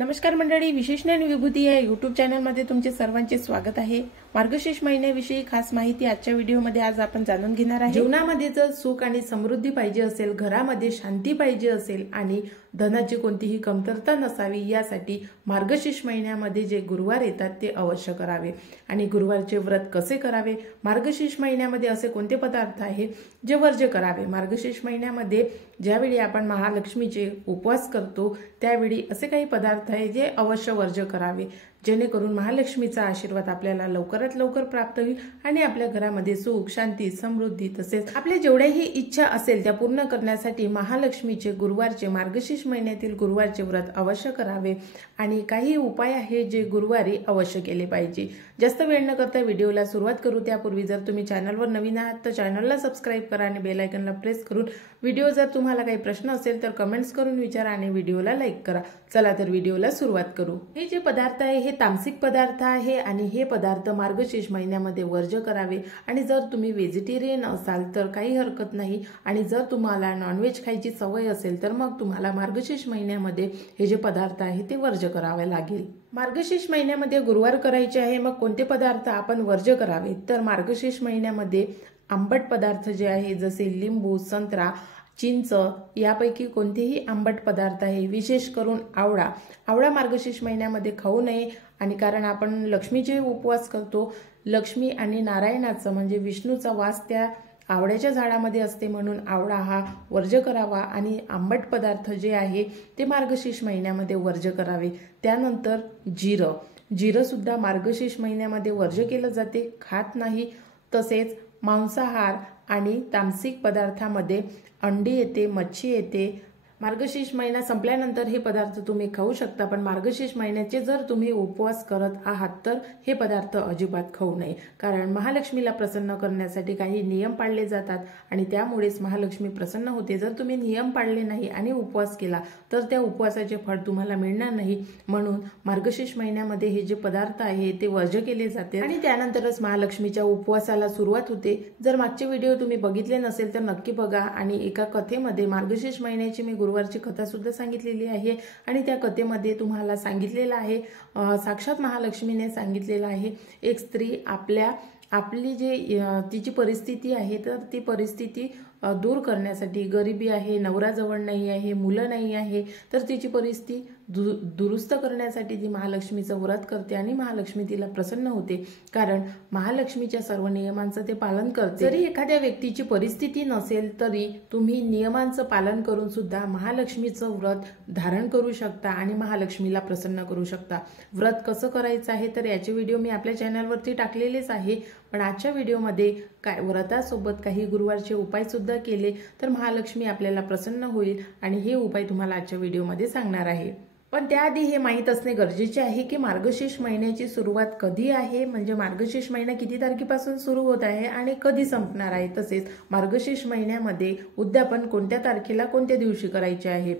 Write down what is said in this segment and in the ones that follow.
नमस्कार मंडळी, विशेष ज्ञान विभूती या यूट्यूब चॅनलमध्ये तुमचे सर्वांचे स्वागत आहे। मार्गशीर्ष महिन्याविषयी खास माहिती आजच्या व्हिडिओमध्ये आज आपण जाणून घेणार आहे। जीवनामध्ये जर सुख आणि समृद्धी पाहिजे असेल, घरामध्ये शांती पाहिजे असेल आणि धनाची कोणतीही कमतरता नसावी यासाठी मार्गशीर्ष महिन्यामध्ये जे गुरुवार येतात ते अवश्य करावे। आणि गुरुवारचे व्रत कसे करावे, मार्गशीर्ष महिन्यामध्ये असे कोणते पदार्थ आहे जे वर्ज्य करावे। मार्गशीर्ष महिन्यामध्ये ज्यावेळी आपण महालक्ष्मीचे उपवास करतो त्यावेळी असे काही पदार्थ आहे जे अवश्य वर्ज्य करावे, जेणेकरून महालक्ष्मीचा आशीर्वाद आपल्याला लवकरात लवकर प्राप्त होईल आणि आपल्या घरामध्ये सुख, शांती, समृद्धी तसेच आपल्या जेवढ्याही इच्छा असेल त्या पूर्ण करण्यासाठी महालक्ष्मीचे गुरुवारचे मार्गशीर्ष महिन्यातील गुरुवारचे व्रत अवश्य करावे। आणि काही उपाय आहे जे गुरुवारी अवश्य केले पाहिजे। जास्त वेळ न करता व्हिडिओला सुरुवात करू। त्यापूर्वी जर तुम्ही चॅनलवर नवीन आहात तर चॅनलला सबस्क्राइब करा आणि बेल आयकॉनला प्रेस करून व्हिडिओ जर तुम्हाला काही प्रश्न असेल तर कमेंट्स करून विचारा आणि व्हिडिओला लाईक करा। चला तर व्हिडिओला सुरुवात करू। हे जे पदार्थ आहे हे तामसिक पदार्थ आहे आणि हे पदार्थ मार्गशीर्ष महिन्यामध्ये वर्ज्य करावे। आणि जर तुम्ही व्हेजिटेरियन असाल तर काही हरकत नाही, आणि जर तुम्हाला नॉनव्हेज खायची सवय असेल तर मग तुम्हाला मार्गशीर्ष महिन्यामध्ये हे जे पदार्थ आहे ते वर्ज्य करावे लागेल। मार्गशीर्ष महिन्यामध्ये गुरुवार करायचे आहे, मग कोणते पदार्थ आपण वर्ज्य करावे तर मार्गशीर्ष महिन्यामध्ये आंबट पदार्थ जे आहे जसे लिंबू, संत्रा, चिंच यापैकी कोणतेही आंबट पदार्थ आहे, विशेष करून आवळा मार्गशीर्ष महिन्यामध्ये खाऊ नये। आणि कारण आपण लक्ष्मीचे उपवास करतो, लक्ष्मी आणि नारायणाचं म्हणजे विष्णूचा वास त्या आवळ्याच्या झाडामध्ये असते, म्हणून आवळा हा वर्ज्य करावा। आणि आंबट पदार्थ जे आहे ते मार्गशीर्ष महिन्यामध्ये वर्ज्य करावे। त्यानंतर जिरं सुद्धा मार्गशीर्ष महिन्यामध्ये वर्ज्य केलं जाते, खात नाही। तसेच मांसाहार आणि तामसिक पदार्थामध्ये अंडी येते, मच्छी येते। मार्गशीर्ष महिना संपल्यानंतर हे पदार्थ तुम्ही खाऊ शकता, पण मार्गशीर्ष महिन्याचे जर तुम्ही उपवास करत आहात तर हे पदार्थ अजिबात खाऊ नये। कारण महालक्ष्मीला प्रसन्न करण्यासाठी काही नियम पाळले जातात आणि त्यामुळेच महालक्ष्मी प्रसन्न होते। जर तुम्ही नियम पाळले नाही आणि उपवास केला तर त्या उपवासाचे फळ तुम्हाला मिळणार नाही। म्हणून मार्गशीर्ष महिन्यामध्ये हे जे पदार्थ आहे ते वर्ज्य केले जाते आणि त्यानंतरच महालक्ष्मीच्या उपवासाला सुरुवात होते। जर मागचे व्हिडिओ तुम्ही बघितले नसेल तर नक्की बघा। आणि एका कथेमध्ये मार्गशीर्ष महिन्याची मी गुरुवारची कथा सुद्धा सांगितलेली आहे आणि त्या कथेमध्ये तुम्हाला सांगितलेलं आहे, साक्षात महालक्ष्मीने सांगितलेलं आहे, एक स्त्री आपली जे तिची परिस्थिती आहे तर ती परिस्थिती दूर करण्यासाठी, गरिबी आहे, नवरा जवळ नाही आहे, मुलं नाही आहे, तर तिची परिस्थिती दुरुस्त करण्यासाठी ती महालक्ष्मीचं व्रत करते आणि महालक्ष्मी तिला प्रसन्न होते। कारण महालक्ष्मीच्या सर्व नियमांचं ते पालन करते। जरी एखाद्या व्यक्तीची परिस्थिती नसेल तरी तुम्ही नियमांचं पालन करून सुद्धा महालक्ष्मीचं व्रत धारण करू शकता आणि महालक्ष्मीला प्रसन्न करू शकता। व्रत कसं करायचं आहे तर याचे व्हिडिओ मी आपल्या चॅनलवरती टाकलेलेच आहे, पण आजच्या व्हिडिओमध्ये व्रतासोबत काही गुरुवारचे उपाय सुद्धा केले तर महालक्ष्मी आपल्याला प्रसन्न होईल आणि हे उपाय तुम्हाला आजच्या व्हिडिओमध्ये सांगणार आहे। पण त्याआधी हे माहीत असणे गरजेचे आहे की मार्गशीर्ष महिन्याची सुरुवात कधी आहे, म्हणजे मार्गशीर्ष महिना किती तारखेपासून सुरू होत आहे आणि कधी संपणार आहे। तसेच मार्गशीर्ष महिन्यामध्ये उद्यापन कोणत्या तारखेला कोणत्या दिवशी करायचे आहे।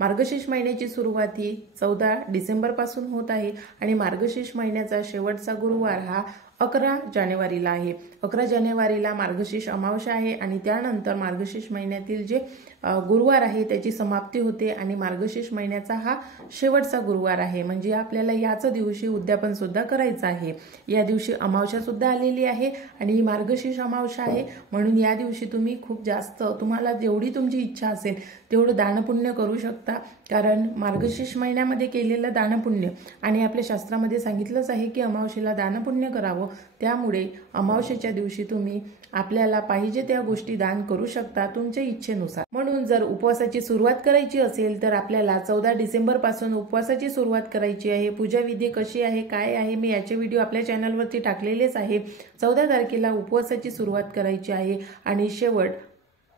मार्गशीर्ष महिन्याची सुरुवात ही 14 डिसेंबर पासून होत आहे आणि मार्गशीर्ष महिन्याचा शेवटचा गुरुवार हा 11 जानेवारीला आहे। 11 जानेवारीला मार्गशीर्ष अमावस्या आहे आणि त्यानंतर मार्गशीर्ष महिन्यातील जे गुरुवार आहे त्याची समाप्ती होते आणि मार्गशीर्ष महिन्याचा हा शेवटचा गुरुवार आहे। म्हणजे आपल्याला याच दिवशी उद्यापन सुद्धा करायचं आहे। या दिवशी अमावस्या सुद्धा आलेली आहे आणि ही मार्गशीर्ष अमावस्या आहे, म्हणून या दिवशी तुम्ही खूप जास्त तुम्हाला जेवढी तुमची इच्छा असेल तेवढं दानपुण्य करू शकता। कारण मार्गशीर्ष महिन्यामध्ये केलेलं दानपुण्य आणि आपल्या शास्त्रामध्ये सांगितलंच आहे की अमावस्येला दानपुण्य करावं, त्यामुळे अमावस्येच्या दिवशी तुम्ही आपल्याला पाहिजे त्या गोष्टी दान करू शकता तुमच्या इच्छेनुसार। म्हणून जर उपवासाची सुरुवात करायची असेल तर आपल्याला 14 डिसेंबर पासून उपवासाची सुरुवात करायची आहे। पूजा विधी कशी आहे, काय आहे, मी याचे व्हिडिओ आपल्या चॅनलवरती टाकलेलेच आहे। 14 तारखेला उपवासाची सुरुवात करायची आहे आणि शेवट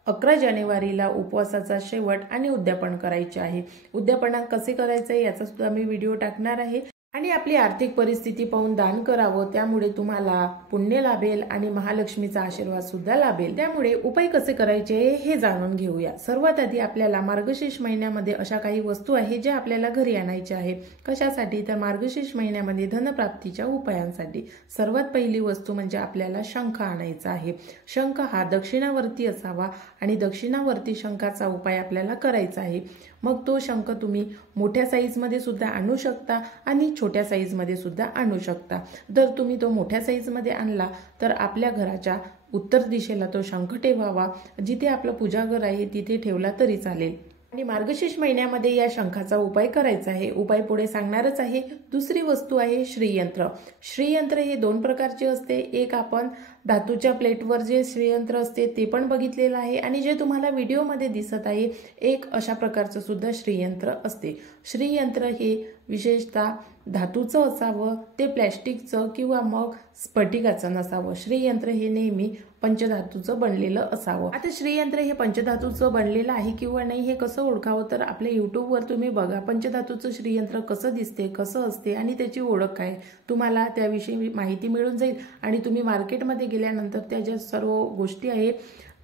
11 जानेवारीला उपवासाचा शेवट आणि उद्यापन करायचे आहे। उद्यापना कसे करायचे याचा सुद्धा मी व्हिडिओ टाकणार आहे। आणि आपली आर्थिक परिस्थिती पाहून दान करावं, त्यामुळे तुम्हाला पुण्य लाभेल आणि महालक्ष्मीचा आशीर्वाद सुद्धा लाभेल। त्यामुळे उपाय कसे करायचे हे जाणून घेऊया। सर्वात आधी आपल्याला मार्गशीर्ष महिन्यामध्ये अशा काही वस्तू आहेत ज्या आपल्याला घरी आणायच्या आहे। कशासाठी तर मार्गशीर्ष महिन्यामध्ये धनप्राप्तीच्या उपायांसाठी। सर्वात पहिली वस्तू म्हणजे आपल्याला शंख आणायचा आहे। शंख हा दक्षिणावर्ती असावा आणि दक्षिणावर्ती शंखाचा उपाय आपल्याला करायचा आहे। मग तो शंख तुम्ही मोठ्या साईजमध्ये सुद्धा आणू शकता आणि छोट्या साईजमध्ये सुद्धा आणू शकता। जर तुम्ही तो मोठ्या साईजमध्ये आणला तर आपल्या घराच्या उत्तर दिशेला तो शंख ठेवावा, जिथे आपलं पूजाघर आहे तिथे ठेवला तरी चालेल। आणि मार्गशीर्ष महिन्यामध्ये या शंखाचा उपाय करायचा आहे। उपाय पुढे सांगणारच आहे। दुसरी वस्तू आहे श्रीयंत्र। श्रीयंत्र हे दोन प्रकारचे असते। एक आपण धातूच्या प्लेटवर जे श्रीयंत्र असते ते पण बघितलेलं आहे आणि जे तुम्हाला व्हिडिओमध्ये दिसत आहे एक अशा प्रकारचं सुद्धा श्रीयंत्र असते। श्रीयंत्र हे विशेषतः धातूचं असावं, ते प्लॅस्टिकचं किंवा मग स्फटिकाचं नसावं। श्रीयंत्र हे नेहमी पंचधातूचं बनलेलं असावं। आता श्रीयंत्र हे पंचधातूचं बनलेलं आहे किंवा नाही हे कसं ओळखावं, तर आपल्या युट्यूबवर तुम्ही बघा पंचधातूचं श्रीयंत्र कसं दिसते, कसं असते आणि त्याची ओळख काय, तुम्हाला त्याविषयी माहिती मिळून जाईल। आणि तुम्ही मार्केटमध्ये गेल्यानंतर त्या ज्या सर्व गोष्टी आहेत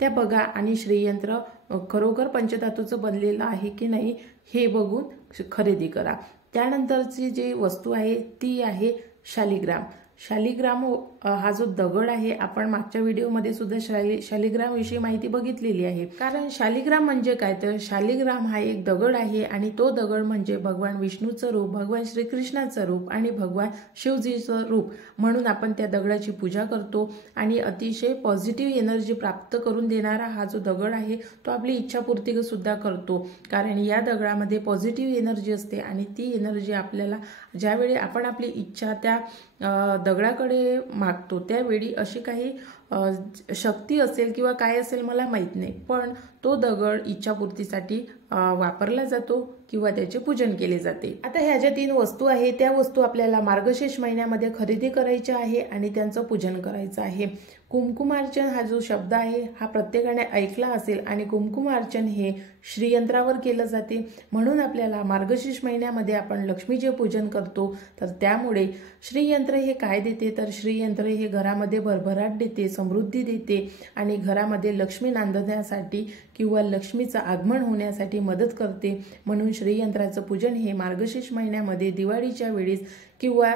त्या बघा आणि श्रीयंत्र खरोखर पंचधातूचं बनलेलं आहे की नाही हे बघून खरेदी करा। त्यानंतरची जी वस्तू आहे ती आहे शालिग्राम। शालिग्राम हा जो दगड आहे, आपण मागच्या व्हिडिओमध्ये सुद्धा शालिग्राम विषयी माहिती बघितलेली आहे। कारण शालिग्राम म्हणजे काय, तर शालिग्राम हा एक दगड आहे आणि तो दगड म्हणजे भगवान विष्णूचं रूप, भगवान श्रीकृष्णाचं रूप आणि भगवान शिवजीचं रूप म्हणून आपण त्या दगडाची पूजा करतो। आणि अतिशय पॉझिटिव्ह एनर्जी प्राप्त करून देणारा हा जो दगड आहे तो आपली इच्छापूर्ती सुद्धा करतो, कारण या दगडामध्ये पॉझिटिव्ह एनर्जी असते आणि ती एनर्जी आपल्याला ज्यावेळी आपण आपली इच्छा त्या दगडाकडे मागतो त्यावेळी अशी काही शक्ती असेल किंवा काय असेल मला माहित नाही, पण तो दगड इच्छापूर्तीसाठी वापरला जातो किंवा त्याचे पूजन केले जाते। आता ह्या ज्या 3 वस्तू आहेत त्या वस्तू आपल्याला मार्गशीर्ष महिन्यामध्ये खरेदी करायच्या आहे आणि त्यांचं पूजन करायचं आहे। कुमकुमार्चन हा जो शब्द आहे हा प्रत्येकाने ऐकला असेल आणि कुमकुमार्चन हे श्रीयंत्रावर केलं जाते, म्हणून आपल्याला मार्गशीर्ष महिन्यामध्ये आपण लक्ष्मीचे पूजन करतो। तर त्यामुळे श्रीयंत्र हे काय देते, तर श्रीयंत्र हे घरामध्ये भरभराट देते, समृद्धी देते आणि घरामध्ये लक्ष्मी नांदण्यासाठी किंवा लक्ष्मीचं आगमन होण्यासाठी मदत करते। म्हणून श्रीयंत्राचं पूजन हे मार्गशीर्ष महिन्यामध्ये दिवाळीच्या वेळेस किंवा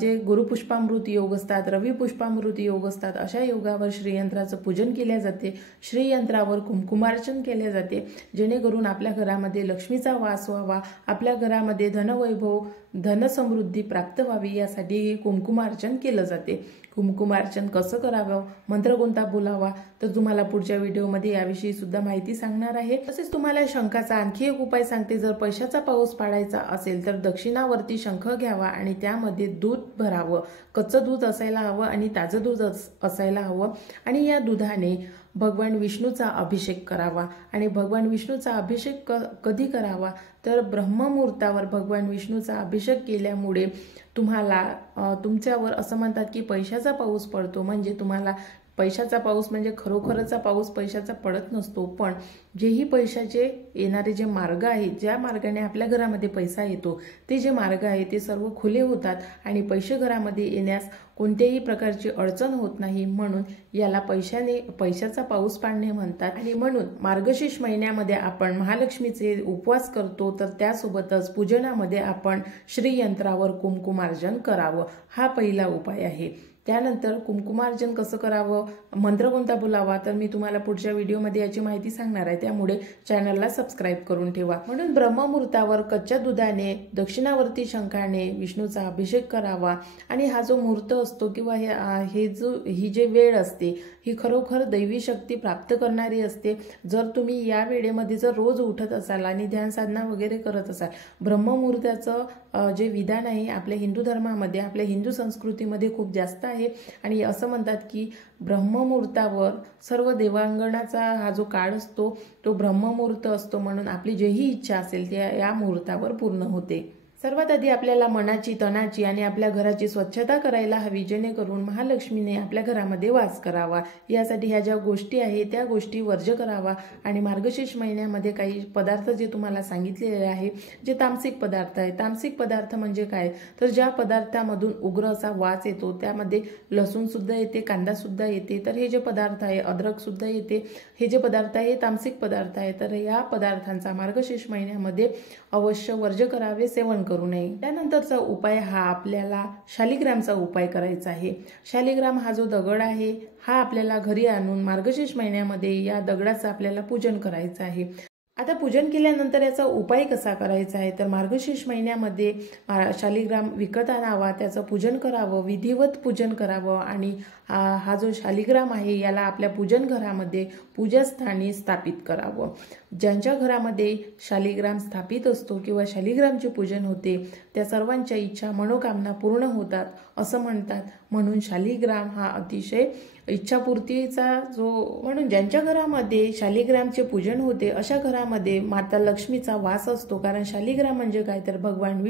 जे गुरुपुष्पामृत योग असतात, रवी पुष्पामृत योग असतात, अशा योगावर श्रीयंत्राचं पूजन केले जाते। श्रीयंत्रावर कुमकुमार्चन केले जाते, जेणेकरून आपल्या घरामध्ये लक्ष्मीचा वास व्हावा, आपल्या घरामध्ये धनवैभव धनसमृद्धी प्राप्त व्हावी यासाठी हे कुमकुमार्चन केलं जाते। कुमकुमार्चन कसं करावं, मंत्र कोणता बोलावा, तर तुम्हाला पुढच्या व्हिडिओमध्ये याविषयी सुद्धा माहिती सांगणार आहे। तसेच तुम्हाला शंखाचा आणखी एक उपाय सांगते। जर पैशाचा पाऊस पाडायचा असेल तर दक्षिणावर्ती शंख घ्यावा आणि त्यामध्ये दूध भरावं। कच्चं दूध असायला हवं आणि ताजं दूध असायला हवं आणि या दुधाने भगवान विष्णूचा अभिषेक करावा। आणि भगवान विष्णूचा अभिषेक कधी करावा, तर ब्रह्ममुहूर्तावर भगवान विष्णूचा अभिषेक केल्यामुळे तुम्हाला तुमच्यावर असं म्हणतात की पैशाचा पाऊस पडतो। म्हणजे तुम्हाला पैशाचा पाऊस म्हणजे खरोखरचा पाऊस पैशाचा पडत नसतो, पण जेही पैशाचे येणारे जे मार्ग आहेत, ज्या मार्गाने आपल्या घरामध्ये पैसा येतो ते जे मार्ग आहे ते सर्व खुले होतात आणि पैसे घरामध्ये येण्यास कोणत्याही प्रकारची अडचण होत नाही। म्हणून याला पैशाचा पाऊस पाडणे म्हणतात। आणि म्हणून मार्गशीर्ष महिन्यामध्ये आपण महालक्ष्मीचे उपवास करतो, तर त्यासोबतच पूजनामध्ये आपण श्रीयंत्रावर कुमकुमार्चन करावं, हा पहिला उपाय आहे। त्यानंतर कुमकुमार्चन कसं करावं, मंत्र कोणता बोलावा, तर मी तुम्हाला पुढच्या व्हिडिओमध्ये याची माहिती सांगणार आहे, त्यामुळे चॅनलला सबस्क्राईब करून ठेवा। म्हणून ब्रह्ममुहूर्तावर कच्च्या दुधाने दक्षिणावर्ती शंखाने विष्णूचा अभिषेक करावा आणि हा जो मुहूर्त असतो किंवा ही जे वेळ असते ही खरोखर दैवी शक्ती प्राप्त करणारी असते। जर तुम्ही या वेळेमध्ये जर रोज उठत असाल आणि ध्यान साधना वगैरे करत असाल, ब्रह्ममुहूर्ताचं जे विधान आहे आपल्या हिंदू धर्मामध्ये, आपल्या हिंदू संस्कृतीमध्ये खूप जास्त आहे आणि असं म्हणतात की ब्रह्ममुहूर्तावर सर्व देवांगणाचा हा जो काळ असतो तो ब्रह्ममुहूर्त असतो, म्हणून आपली जेही इच्छा असेल ती या मुहूर्तावर पूर्ण होते। सर्वात आधी आपल्याला मनाची, तनाची आणि आपल्या घराची स्वच्छता करायला हवी, जेणेकरून महालक्ष्मीने आपल्या घरामध्ये वास करावा। यासाठी ह्या ज्या गोष्टी आहेत त्या गोष्टी वर्ज्य करावा आणि मार्गशीर्ष महिन्यामध्ये काही पदार्थ जे तुम्हाला सांगितलेले आहे जे तामसिक पदार्थ आहे। तामसिक पदार्थ म्हणजे काय, तर ज्या पदार्थामधून उग्र असा वास येतो, त्यामध्ये लसूण सुद्धा येते, कांदा सुद्धा येते, तर हे जे पदार्थ आहे, अद्रक सुद्धा येते, हे जे पदार्थ आहे तामसिक पदार्थ आहे। तर या पदार्थांचा मार्गशीर्ष महिन्यामध्ये अवश्य वर्ज्य करावे, सेवन करू नये। त्यानंतरचा उपाय हा आपल्याला शालिग्रामचा उपाय करायचा आहे। शालिग्राम हा जो दगड आहे हा आपल्याला घरी आणून मार्गशीर्ष महिन्यामध्ये या दगडाचं आपल्याला पूजन करायचं आहे। आता पूजन केल्यानंतर याचा उपाय कसा करायचा आहे, तर मार्गशीर्ष महिन्यामध्ये शालिग्राम विकत आणावा, त्याचं पूजन करावं, विधिवत पूजन करावं आणि हा जो शालिग्राम आहे याला आपल्या पूजन घरामध्ये पूजास्थानी स्थापित करावं. ज्यांच्या घरामध्ये शालिग्राम स्थापित असतो किंवा शालिग्रामचे पूजन होते त्या सर्वांच्या इच्छा मनोकामना पूर्ण होतात असं म्हणतात. म्हणून शालिग्राम हा अतिशय इच्छापूर्तीचा म्हणून ज्यांच्या घरामध्ये शालिग्रामचे पूजन होते अशा घरामध्ये माता लक्ष्मीचा वास असतो. कारण शालिग्राम म्हणजे काय, तर भगवान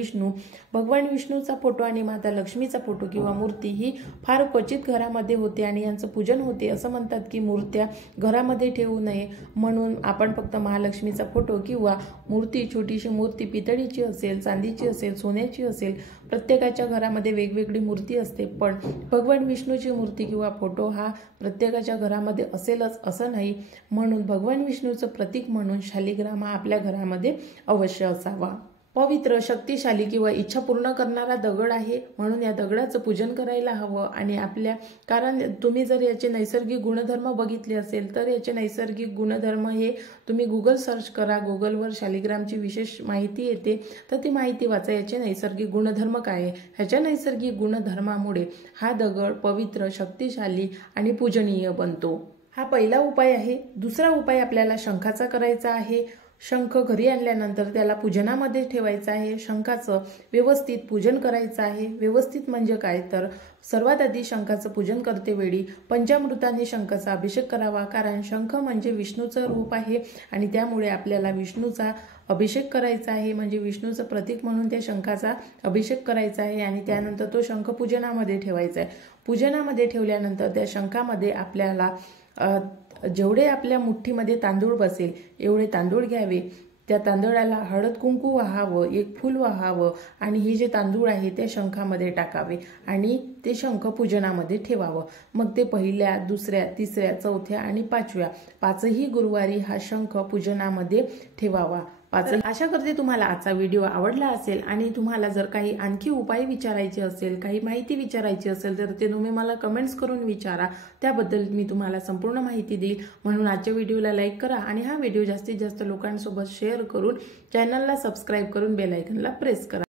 विष्णूचा फोटो आणि माता लक्ष्मीचा फोटो किंवा मूर्ती ही फार क्वचित घरामध्ये होते आणि यांचं पूजन होते. असं म्हणतात की मूर्त्या घरामध्ये ठेवू नये, म्हणून आपण फक्त महालक्ष्मीचा फोटो किंवा मूर्ती, छोटीशी मूर्ती पितळीची असेल, चांदीची असेल, सोन्याची असेल, प्रत्येकाच्या घरामध्ये वेगवेगळी मूर्ती असते, पण भगवान विष्णूची मूर्ती किंवा फोटो हा प्रत्येकाच्या घरामध्ये असेलच असं नाही. म्हणून भगवान विष्णूचं प्रतीक म्हणून शालिग्राम हा आपल्या घरामध्ये अवश्य असावा. पवित्र, शक्तिशाली किंवा इच्छा पूर्ण करणारा दगड आहे, म्हणून या दगडाचं पूजन करायला हवं. आणि कारण तुम्ही जर याचे नैसर्गिक गुणधर्म बघितले असेल तर याचे नैसर्गिक गुणधर्म हे तुम्ही गुगल सर्च करा, गुगलवर शालिग्रामची विशेष माहिती येते, तर ती माहिती वाचा. याचे नैसर्गिक गुणधर्म काय आहे, ह्याच्या नैसर्गिक गुणधर्मामुळे हा दगड पवित्र, शक्तिशाली आणि पूजनीय बनतो. हा पहिला उपाय आहे. दुसरा उपाय आपल्याला शंखाचा करायचा आहे. शंख घरी आणल्यानंतर त्याला पूजनामध्ये ठेवायचं आहे. शंखाचं व्यवस्थित पूजन करायचं आहे. व्यवस्थित म्हणजे काय, तर सर्वात आधी शंखाचं पूजन करते वेळी पंचामृताने शंखाचा अभिषेक करावा. कारण शंख म्हणजे विष्णूचं रूप आहे आणि त्यामुळे आपल्याला विष्णूचा अभिषेक करायचा आहे, म्हणजे विष्णूचं प्रतीक म्हणून त्या शंखाचा अभिषेक करायचा आहे. आणि त्यानंतर तो शंख पूजनामध्ये ठेवायचा आहे. पूजनामध्ये ठेवल्यानंतर त्या शंखामध्ये आपल्याला जेवढे आपल्या मुठ्ठीमध्ये तांदूळ बसेल एवढे तांदूळ घ्यावे. त्या तांदळाला हळद कुंकू वाहावं, एक फूल वाहावं आणि हे जे तांदूळ आहे ते शंखामध्ये टाकावे आणि ते शंख पूजनामध्ये ठेवावं. मग ते पहिल्या, दुसऱ्या, तिसऱ्या, चौथ्या आणि पाचही गुरुवारी हा शंख पूजनामध्ये ठेवावा. आशा करते तुम्हाला आजचा व्हिडिओ आवडला असेल आणि तुम्हाला जर काही आणखी उपाय विचारायचे असेल, काही माहिती विचारायची असेल तर ते तुम्ही मला कमेंट्स करून विचारा. त्याबद्दल मी तुम्हाला संपूर्ण माहिती देईल. म्हणून आजच्या व्हिडिओला लाईक करा आणि हा व्हिडिओ जास्तीत जास्त लोकांसोबत शेअर करून चॅनलला सबस्क्राईब करून बेल आयकॉनला प्रेस करा.